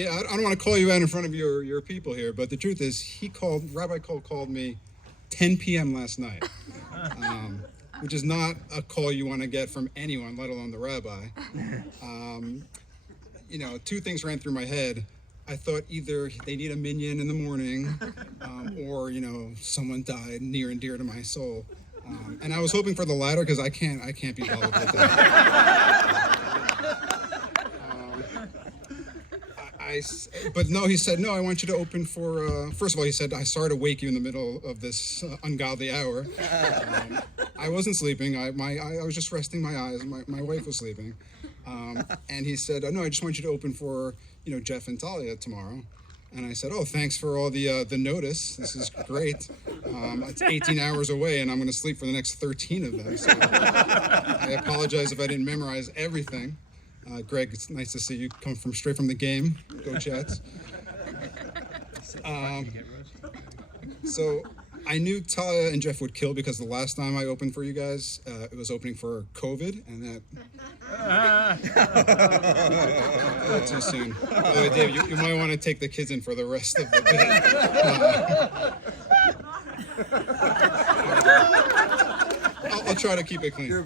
I don't want to call you out in front of your people here, but the truth is, Rabbi Cole called me 10 p.m. last night, which is not a call you want to get from anyone, let alone the rabbi. Two things ran through my head. I thought either they need a minyan in the morning, or someone died near and dear to my soul, and I was hoping for the latter because I can't be bothered with that. But no, he said, no, I want you to open for, first of all, he said, I sorry to wake you in the middle of this ungodly hour. I wasn't sleeping. I was just resting my eyes. My wife was sleeping. And he said, no, I just want you to open for, Jeff and Talia tomorrow. And I said, oh, thanks for all the notice. This is great. It's 18 hours away, and I'm going to sleep for the next 13 of them. So I apologize if I didn't memorize everything. Greg, it's nice to see you come straight from the game. Go Jets. So I knew Talia and Jeff would kill because the last time I opened for you guys, it was opening for COVID, and that too soon. By the way, Dave, you might want to take the kids in for the rest of the day. I'll try to keep it clean.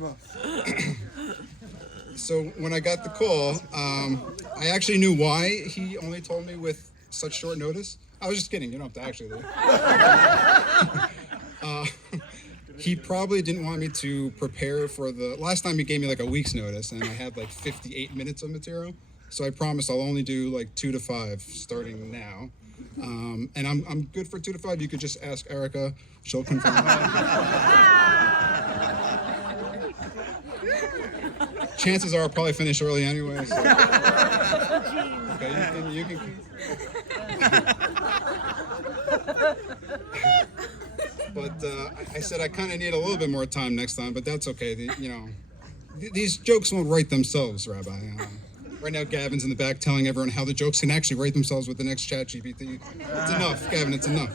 So when I got the call, I actually knew why he only told me with such short notice. I was just kidding. You don't have to actually do. He probably didn't want me to prepare for the last time he gave me like a week's notice, and I had like 58 minutes of material. So I promised I'll only do like 2 to 5 starting now. And I'm good for 2 to 5. You could just ask Erica. She'll confirm. Chances are I'll probably finish early anyway. So. Okay, you can. But I said I kind of need a little bit more time next time, but that's okay. These jokes won't write themselves, Rabbi. Right now, Gavin's in the back telling everyone how the jokes can actually write themselves with the next ChatGPT. It's enough, Gavin. It's enough.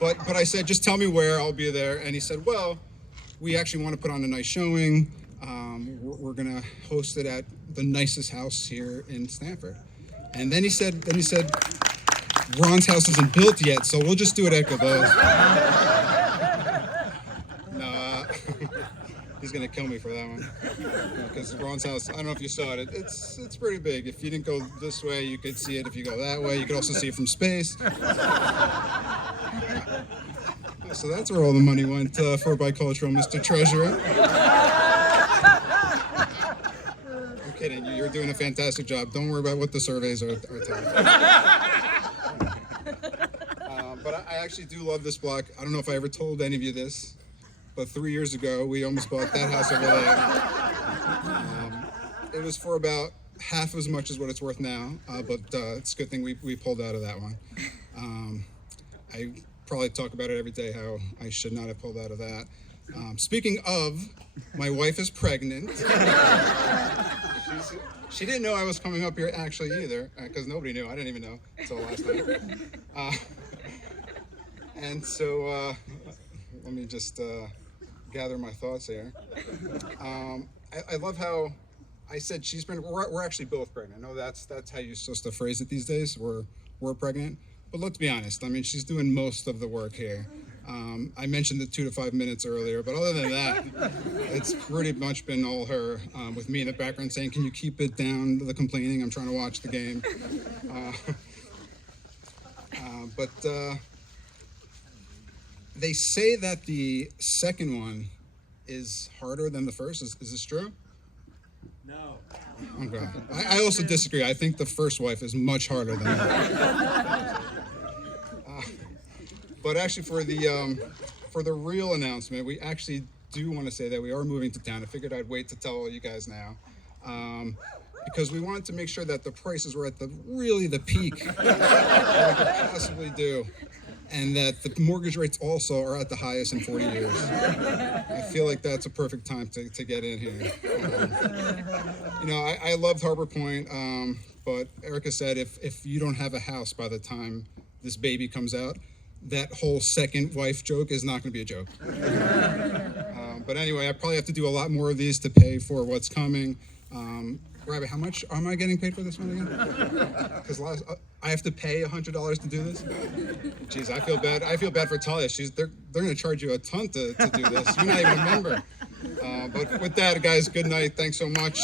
But I said, just tell me where, I'll be there. And he said, well, we actually want to put on a nice showing. We're gonna host it at the nicest house here in Stanford. And then he said, Ron's house isn't built yet, so we'll just do it at Gabo's. Nah, he's gonna kill me for that one. Because Ron's house, I don't know if you saw it. It's pretty big. If you didn't go this way, you could see it. If you go that way, you could also see it from space. So that's where all the money went for Bicultural, Mr. Treasurer. I'm kidding. You're doing a fantastic job. Don't worry about what the surveys are telling you. But I actually do love this block. I don't know if I ever told any of you this, but 3 years ago, we almost bought that house over there. It was for about half as much as what it's worth now, but it's a good thing we pulled out of that one. I probably talk about it every day, how I should not have pulled out of that. Speaking of, my wife is pregnant. She didn't know I was coming up here actually either, because nobody knew. I didn't even know until last night. And so let me just gather my thoughts here. I love how I said she's pregnant. We're actually both pregnant. I know that's how you're supposed to phrase it these days. We're pregnant. But let's be honest. I mean, she's doing most of the work here. I mentioned the 2 to 5 minutes earlier, but other than that, it's pretty much been all her, with me in the background saying, can you keep it down, the complaining? I'm trying to watch the game. But they say that the second one is harder than the first. Is this true? No. Okay. I also disagree. I think the first wife is much harder than that. But actually, for the real announcement, we actually do want to say that we are moving to town. I figured I'd wait to tell all you guys now, because we wanted to make sure that the prices were at the peak that we could possibly do, and that the mortgage rates also are at the highest in 40 years. I feel like that's a perfect time to get in here. I loved Harbor Point, but Erica said if you don't have a house by the time this baby comes out, that whole second wife joke is not going to be a joke. But anyway, I probably have to do a lot more of these to pay for what's coming. Rabbi, how much am I getting paid for this one again? Because I have to pay $100 to do this. Jeez, I feel bad. I feel bad for Talia. They're going to charge you a ton to do this. You're not even a member. But with that, guys, good night. Thanks so much.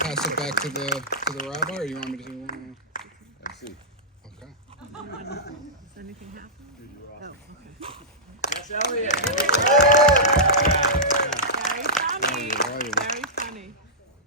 Pass it back to the rabbi, or you want me to? That's it. Okay. Does anything happen? Oh, okay. Yes, Elliot.